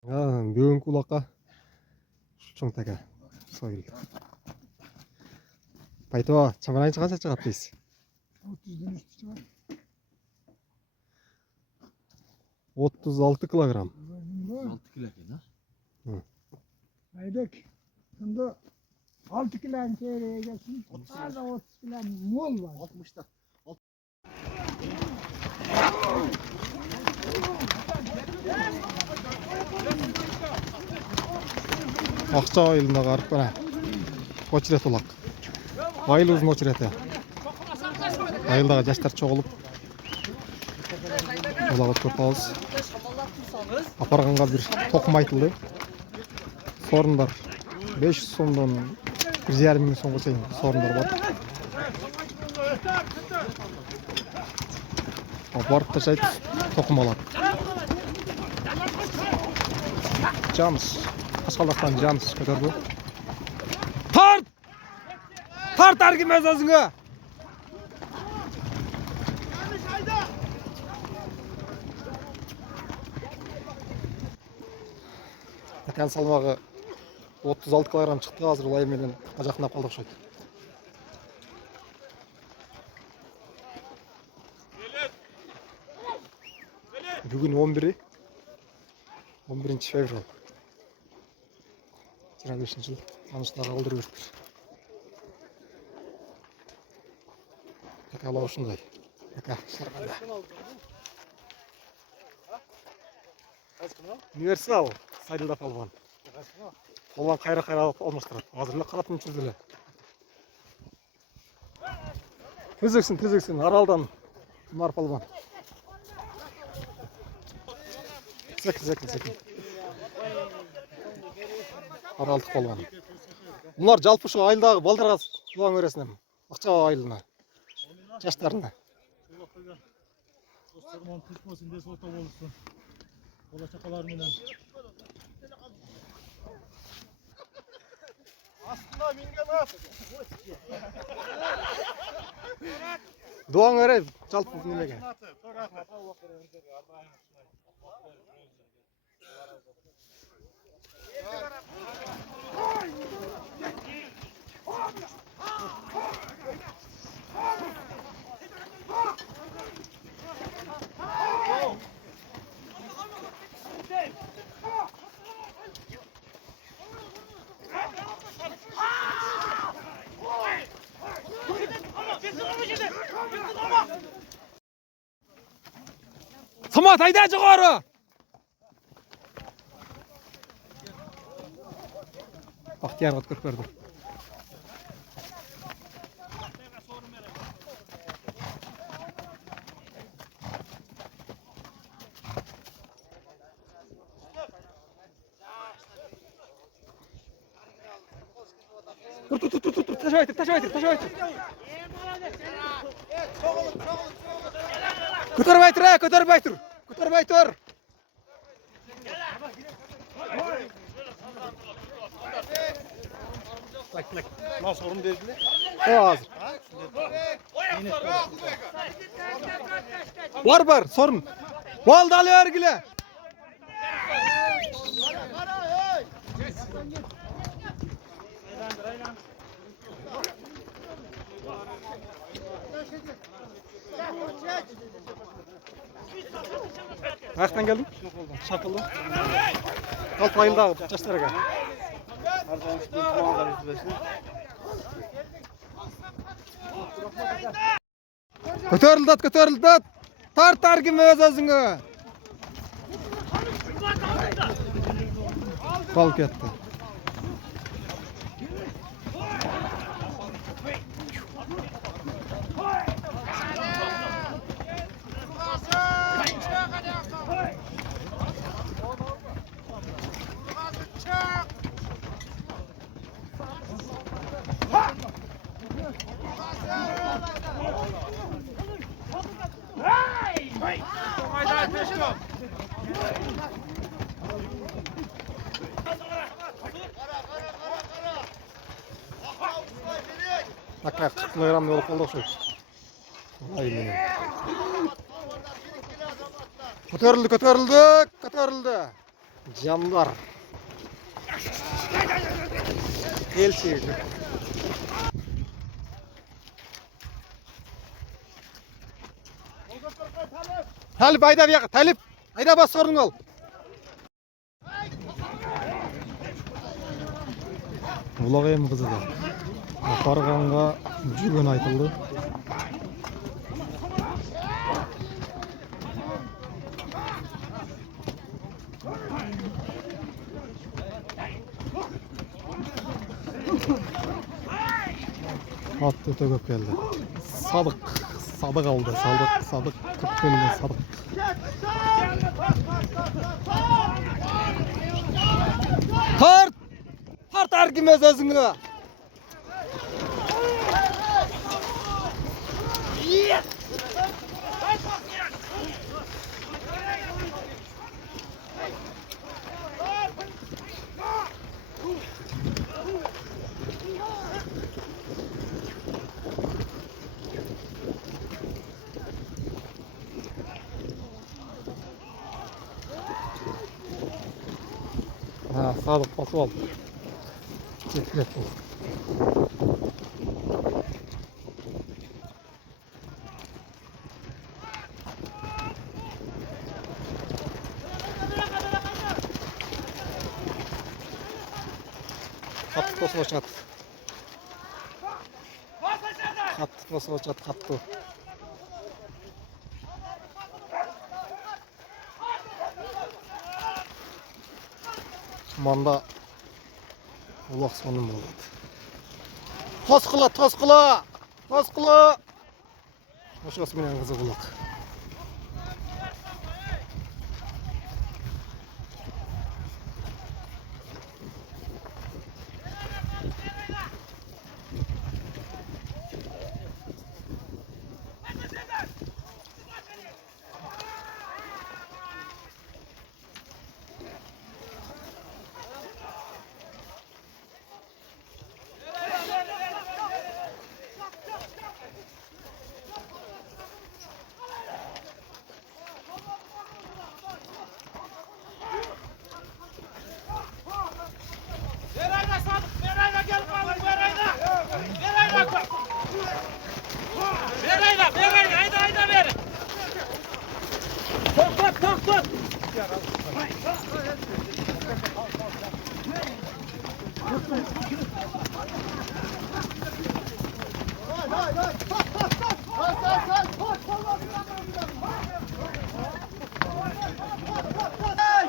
Бүгінгі кулаққа шоңтаға сойылды. Пайтуа, чаманайыншы қанша шығады дейсіз? 30'dan üstü çıkar. 36 килограмм. 6 kilo ekan ha. Aydek. Şimdi 6 kilodan çeyreğe gelsin. Orada 30 kilo mol var. 60'da. Ақша айылында қарып бара. Очерет олақ. Айыл ұзын очереті. Айылдағы жастар çoğulup олаға көп ауыз. Апарғанға бір тоқым айтылды. Сорындар 500 сомдан 1,5 мың сомға шейін сорындар бар. Барып та жайт тоқым алады. Жаныс. Қашқалақтан жаныс көтерді. Тарт! Тарт әркім өз өзіңе! Тән салмағы 36 килограмм шықты, қазір олай менен жақындап қалдық шойды. Бүгін 11 февраль. 25 жыл анышындағы алдыр өртір. Әка алау ұшындай. Әка шарғанда. Универсал сайдылда палван. Палван қайра алмастырады. Азырлы қанатын жүзілі. Түзіксін. Аралдан Құмар палван. Зәкін. Аралдық палван. Бұлар жалпы шу айылдағы балдарға туған өресінен. Ақша айылына. Жаштарына. Dostlarımın tutmasın diye ortak olursun. Kola çakalarıyla. Aslında minge ne yapacak? Doğan öre жалпы немеге. Самат, айда жоғары! Бақтиярға көріп берді. Тұр, тажабайтыр. Көтербай тұр. Nasıl sorun değil mi? Hazır. Var, sorun. Valda alı örgüle. Қаяқтан келдің? Шақылды. Қалп айылдағы жастарға. Көтерілді. Тарт кім өз өзіңе. Қал кетті. Аққақ 40 килограмм болып қалды оқшайды. Көтерілді. Canlar. El şehri. Talip ayda bir yakın. Talip ayda bas sorun ol. Bulak em kızı da. Aparğanға жүгөн айтылды. At öte көп келді. Садық алды. Садық көп келді. Садық. Тарт әркім өз өзіңе. Садық басып алды. Жеткілет бұл. Қатты тосуға шығады. Қатты. Манда улақ соным болады. Тосқыла! Ошқасы менен қызы улақ.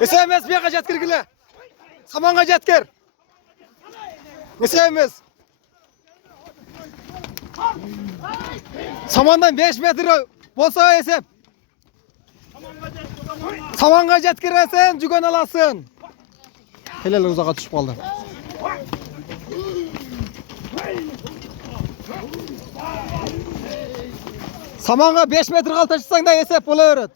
Esemiz bir kaçat kirgile. Saman kaçat kir. Esemiz. Samandan 5 metre bolsa esep. Saman kaçat kiresen cügön alasın. Helal uzağa düşüp kaldı. Samanға 5 метр қал ташысаң да есеп бола өреді.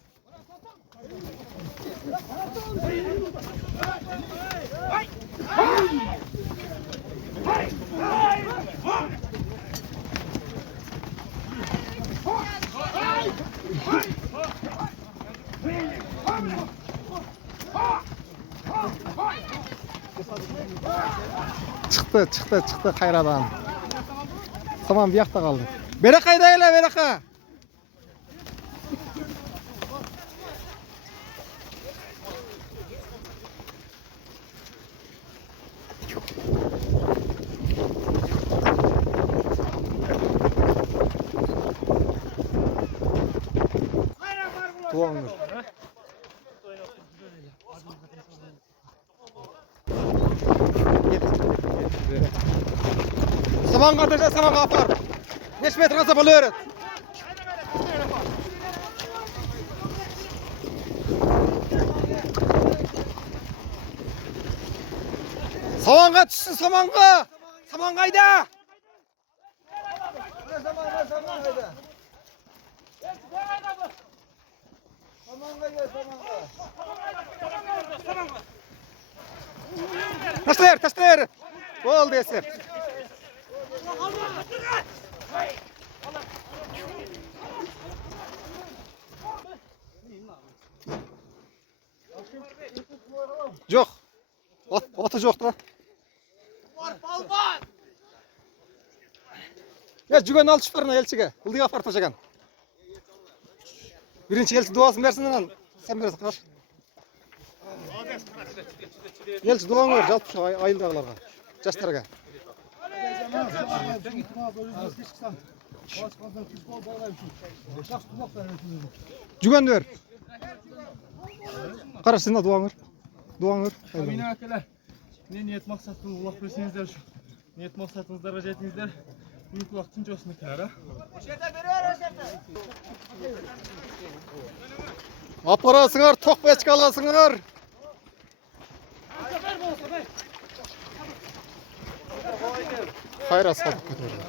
Çıktı қайрадан. Саман bir жақта қалды. Бері қайда еле, бері қа. Туаңыз. Samanға тажа, саманға апар. Неш метр қалса бұл өрет. Саманға түссін, саманға. Саман қайда? Taşlayır. Oldu esir. Yok. Atı yok da. Ya cügen al çıparına elçiге. Ildığı apartacakan. Birinci elçi duasını versin lan. Sen biraz kaç. Elçi duanı ver жалпы şu ayıldağılarga. Жастарға. Cügen ver. Qara sen de duanı ver. Duanı ver. Amine akalar. Ne niyet maksatınız Allah bilsenizdер şu. Niyet maksatınızlara жетіңіздер. Ümit vaktin olsun akalar ha. Aparasыңар, тоқ бәчке аласыңар. Хайра садық көтерді.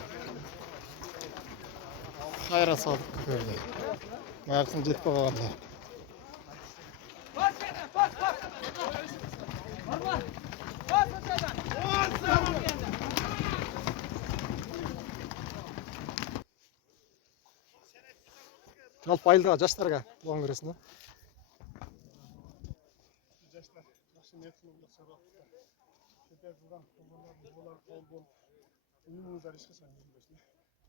Хайра садық көтерді. Баяғысын жетіп қалғанда. Жалпы айылдағы жастарға туған көресің ба? Жаштар, жақсы ниет қылыңдар сабақтар. Шетел жылдан олар қол болып, ұйымыңыздар ешқашан үзілбесін.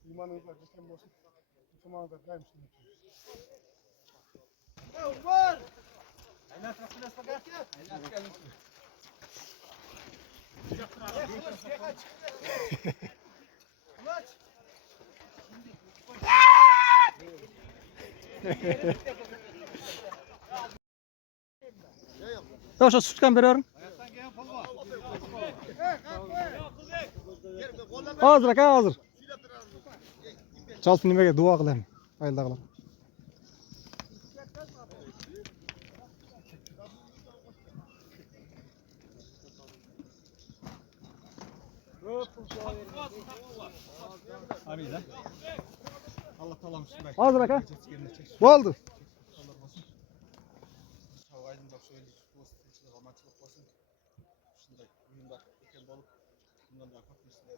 Иманыңыздар жеткен болсын. Ынтымағыңыздар дайым сүрініп жүрсін. Yavaş sütken veriyorum. Hazır aka hazır. Çalpı nimege dua kılayım. Ayıldağılar. Amin ha. Allah talamış bırak. Hazır aka. Bu oldu. Aydın'da şöyle olsun, içinde romantik olsun. Şunda uyumlar ülken bolup, bundan da farklı işler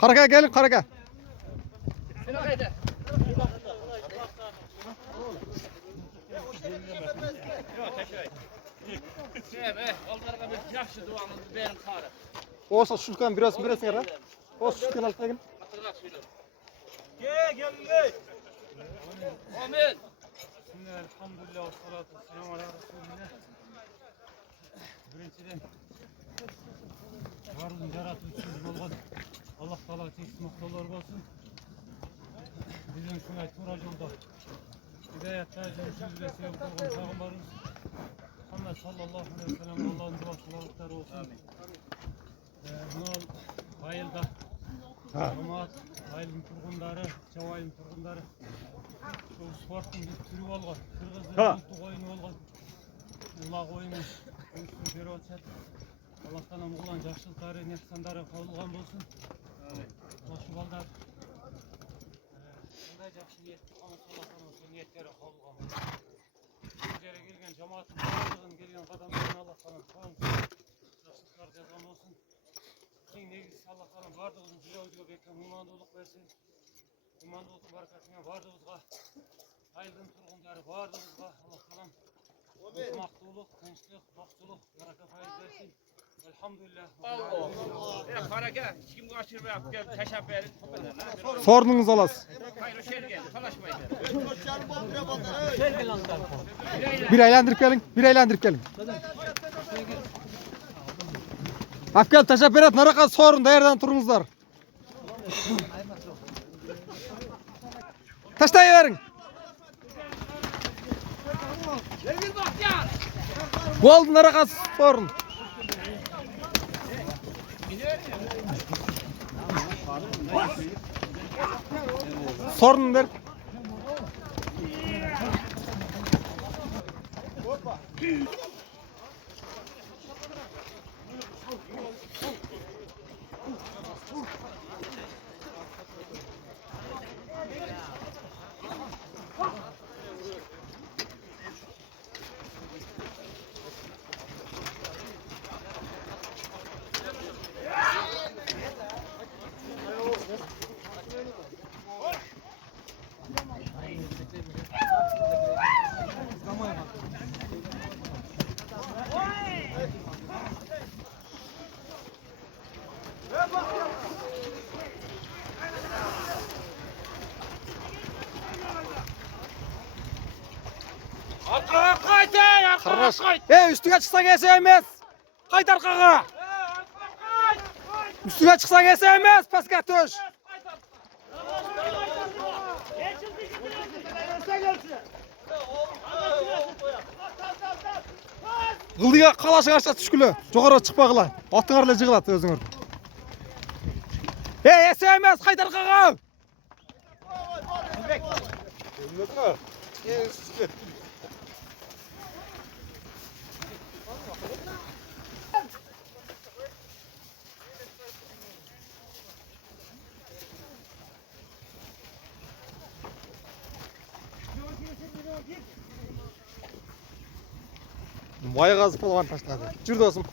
Karaka gelin karaka. Olsa şulkan biraz yara. Olsa şulkan alıp gelin. Gel. Amin. Elhamdülillah, salatu selamu ala Resulillah. Birinçiden varlığın yaratılışımız olgan Allah Teala çeksin muhtalar olsun. Bizim şunay tura yolda hidayatta cümlesizle sevip olgan Peygamberimiz Muhammed sallallahu aleyhi ve sellem Allah'ın dua salavatları olsun. Bunun ayılda cemaat, ayılın turgunları, çavayın turgunları sportun bir türü olgan, Kırgız'ın ultu oyunu olgan, ulaq oyunu uyusun beri olacak. Allah'tan uğulan жақсылықтары, нехсандары қабылған болсын. Осы балдар қандай жақсы ниетті қылса Аллахтан осы ниеттері қабылған болсын. Бұл жерге келген жамааттың барлығын келген қадамдарын Аллахтан жақсылықтар жазған болсын. Ең негізгісі Аллахтан барлығын жүрегімізге бекем имандылық берсін. Имандылықтың баракатымен барлығымызға, айылдың тұрғындары барлығымызға Аллахтан ынтымақтылық, тыныштық, бақыттылық, барака файыз берсін. Elhamdülillah. Ya haraka, kim kaçırmayıp gel teşebbür edin. Sorununuz alasın. Hayır, şer gel, talaşmayın. Bir eğlendirip gelin. Afgel teşebbür et, naraka sorun da yerden turunuzlar. Taşlayıverin. Bu oldu naraka sorun. Sorun ver. Arkaga qayt ey, arkaga Qarаш. qayt. Üstüne çıksan ese emez. Qayt arkaga. Üstüne çıksan ese emez. Paska töş. Kıldığa kalaşın aşağı düşkülü. Jogara çıkpagıla. Atыңар жығылат өзүңөр. Ese emez. Qayt arkaga. Май қазып полған таштады. Жүр досым.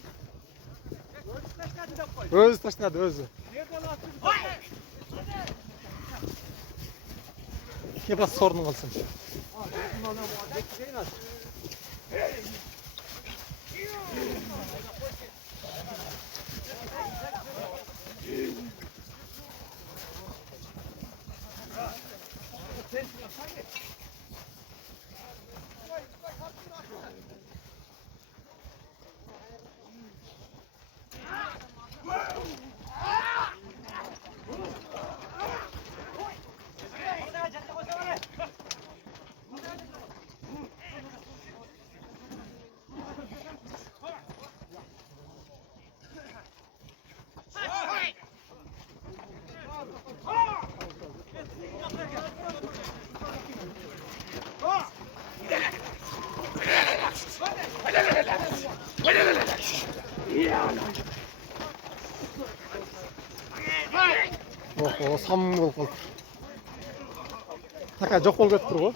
Өзі таштады, өзі. Кепас сорын қалсын. О, сам болып қалды. Така жоқ болып кетіп тұр ғой.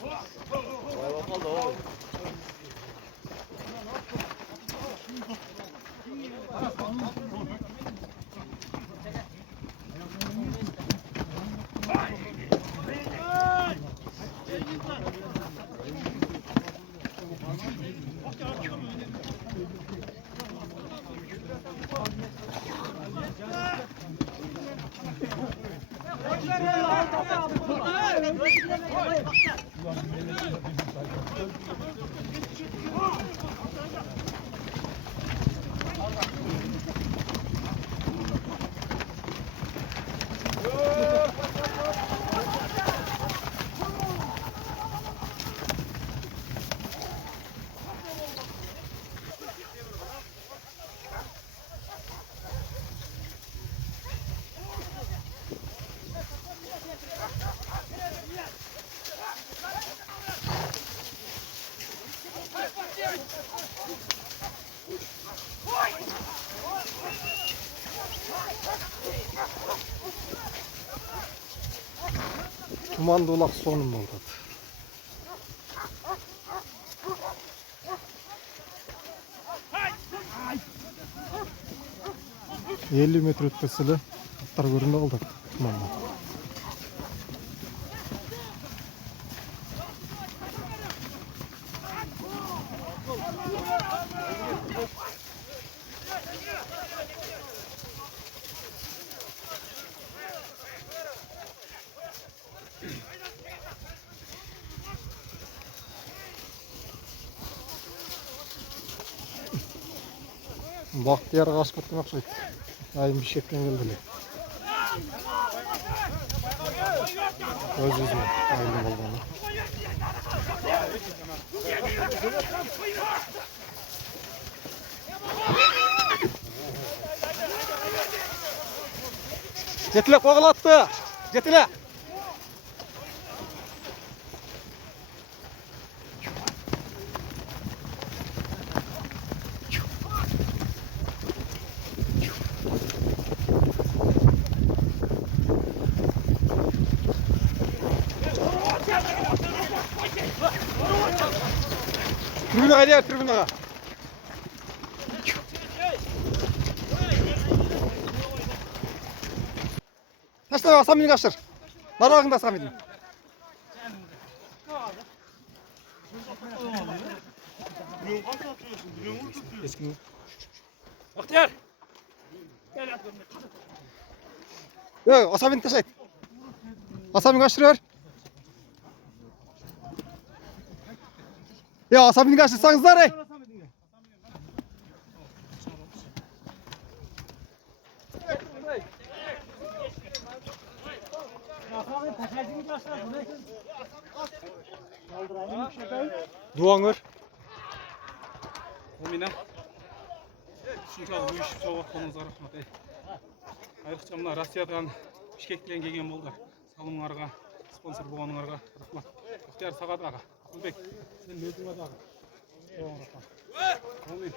Tumandı ulaq sonum oldu. 50 метр өткесілі аттар көрінді қалды тұманда. Бақтияр қашып кеткен ақшайды. Айым бішектен келділі. Өз-өзіне айым болғаны. Жетіле қоғылатты! Жетіле! Tribünaga gel, tribünaga. Taşla Hasan'ı kaçır. Narağında Hasan'ı. Bahtiyar. Yok, Hasan'ı taş et. Hasan'ı kaçırıyor. Ya Hasan'ı kaçırsanızlar ey. Duan ver. Omine. Şunçалық үй ішіп сауап болуыңызға рахмат. Айрықша мына Россиядан Бішкектен келген болдар. Салымыңарға, спонсор болғаныңарға рахмат. Бақтияр Сағат аға, Ақылбек, сен өзің аға. Оған рахмат. Omine.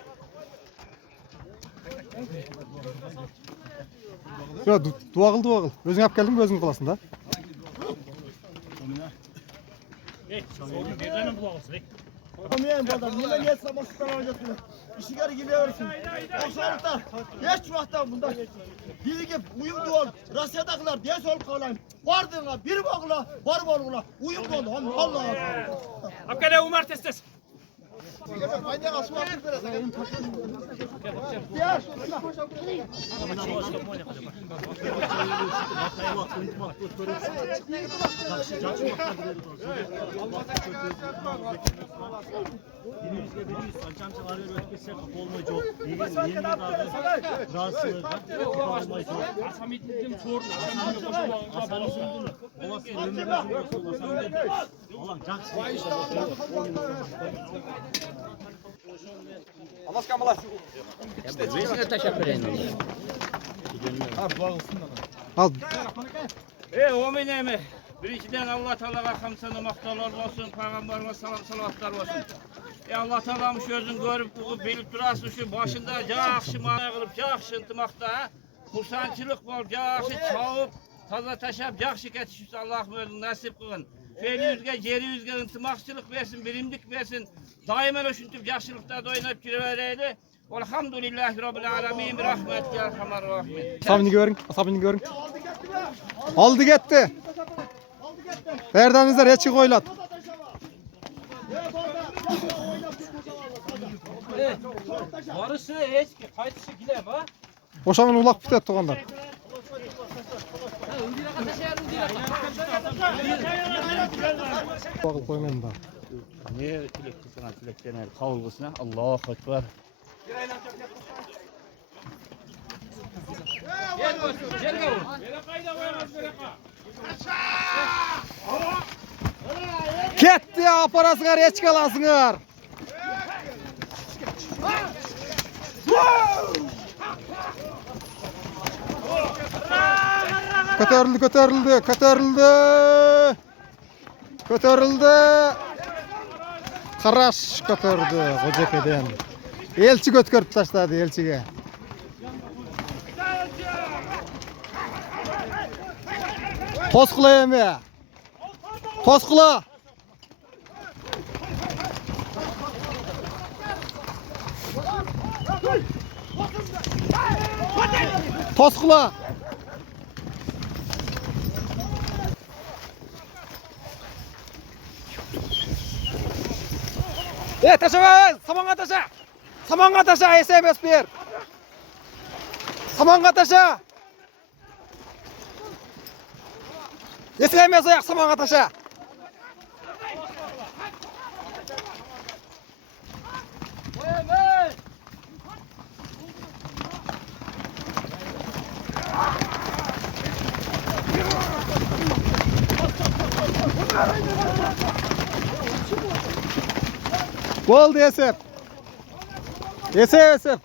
Ya dua kıl. Özün yap geldin mi özün kılasın da. Olmayan bu adam. Yine geç sabah süper olacaksın. İşi geri gidiyorsun. Akşamlıkta. Geç vakti bunda. Biri gibi uyum duvar. Rusya'dakiler diye sol kalayım. Vardığına bir bakla. Var bakla. Uyum dolu. Allah Allah. Hakikaten Umar testes. Aynı asma atın biraz. Al. Omine mi? Birinciden Allah Teala'ya hamsını maktalar olsun, Peygamberine salam salavatlar olsun. Allah Teala'mın sözünü görüp bilip durasın şu başında yaxşı mağara kılıp yaxşı ıntımaqda kursançılık bol, yaxşı çağıp taza taşap yaxşı ketişip Allah'ım özünü nasip kılın. Feyli yüzge, yeri yüzge ıntımaqçılık versin, birimlik versin. Daimen oşuntup yaxşılıkta doyunap girevereydi. Elhamdülillahi Rabbil alemin, rahmet ya Erhamer Rahim. Hasan'ı görün. Aldı gitti. Verdanızlar geçik oylat. Varışı hiç kaytışı gile ba. Boşamın ulak biter toğanlar. Bakıl koymayın da. Ne tilek kısına tilekten el kavul kısına Allahu Ekber. Ketdi ya aparasınlar geç kalasınlar. Kötörüldü. Karaş kötürdü Kocake'den. Elçi götürüp taşladı elçiye. Toskula yeme. Toskula. Toskula. Taşa! Samanğa taşa! Samanğa taşa! SMS bir! Samanğa taşa! SMS ayak samanğa taşa! Gol Yesef. Yesef.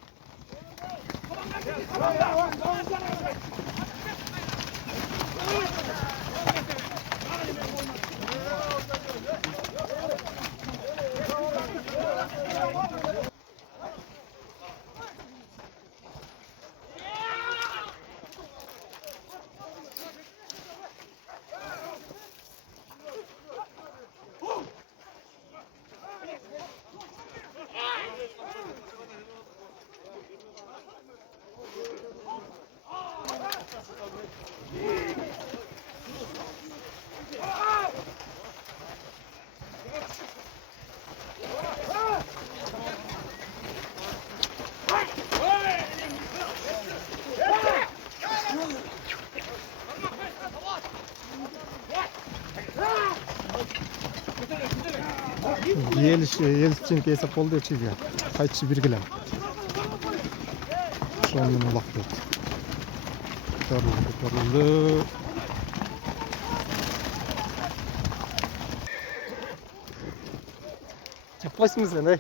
Елчинки hesap oldu çiğ ya. Kayıtçı bir gilem. Şu an bunu laf yok. Toruldu. Yapmasın sen ey.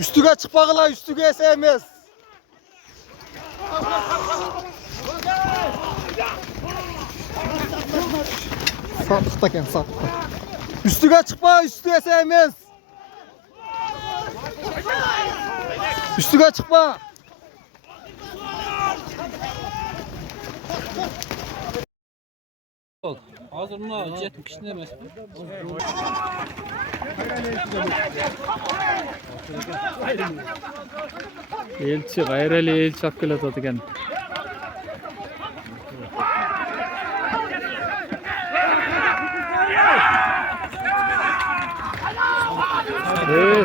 Üstüge çıkmakla üstüge sevmez. Sadıktaken sadıkta. Üstüge çıkma üstüge sevmez. Üstüge çıkma. Hazır mı? 70 kişi demez. Elçi, gayreli elçi hakkıyla atadıgan.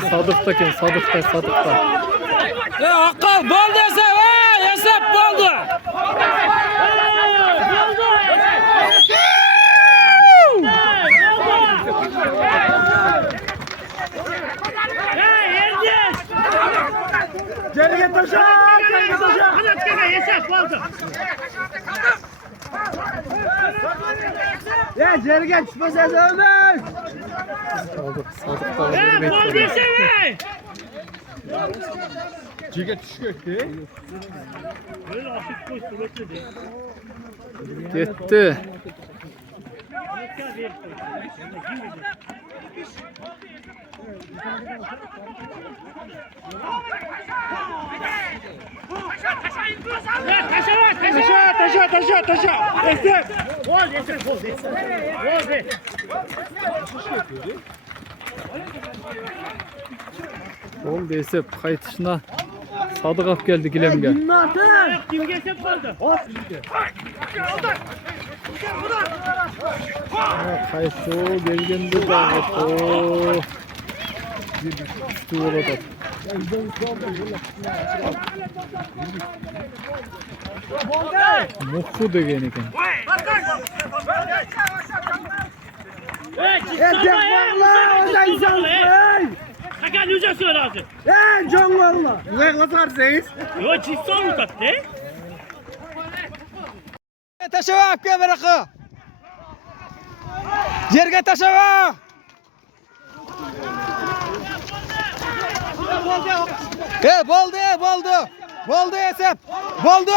Sadıktaken, sadıkta. Akıl, bol dese, hesap boldu. Geriye taşa! Geriye taşa! Ya geriye çıkmasa sevmez! Sadıkta bekliyor. Cige düşüktü. Gitti. Taşa! Esef! Oldu hesap kayıtışına Sadık af geldi Gilem'ge. Kayıtı o gelgende de düştü oladı. Mokku degen eken. Esef valla! Onda insansın! Hakan yüze söylersin. Can valla! Ne kazarsınız? Yo çizsam mı tattı? Taşava bir bırakı. Yerge taşava. Boldu. Boldu hesap. Boldu.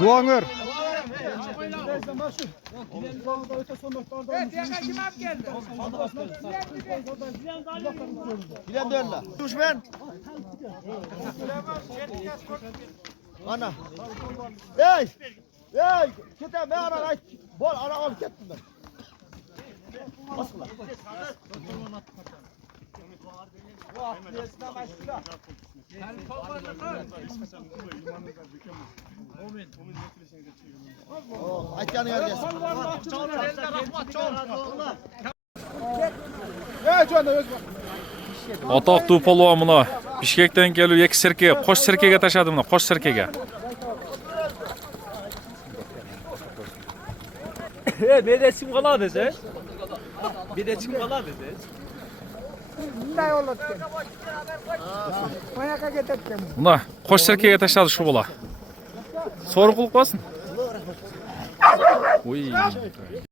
Doğanır. Bilem de öyle. Düşman. Ana. Ey! Gitme ben ana ay. Bol ana al gittim ben. Basma. Aytganı gelsin. Атақты полуа мына Бишкектен келіп екі серкеге, қош серкеге ташады мына, қош серкеге. Bedeçim kala dese. Bedeçim kala dese. Ne olur ki? Mayaka getirdim. Мына қош серкеге ташады шу бола. Соры қылып қалсын. Ой.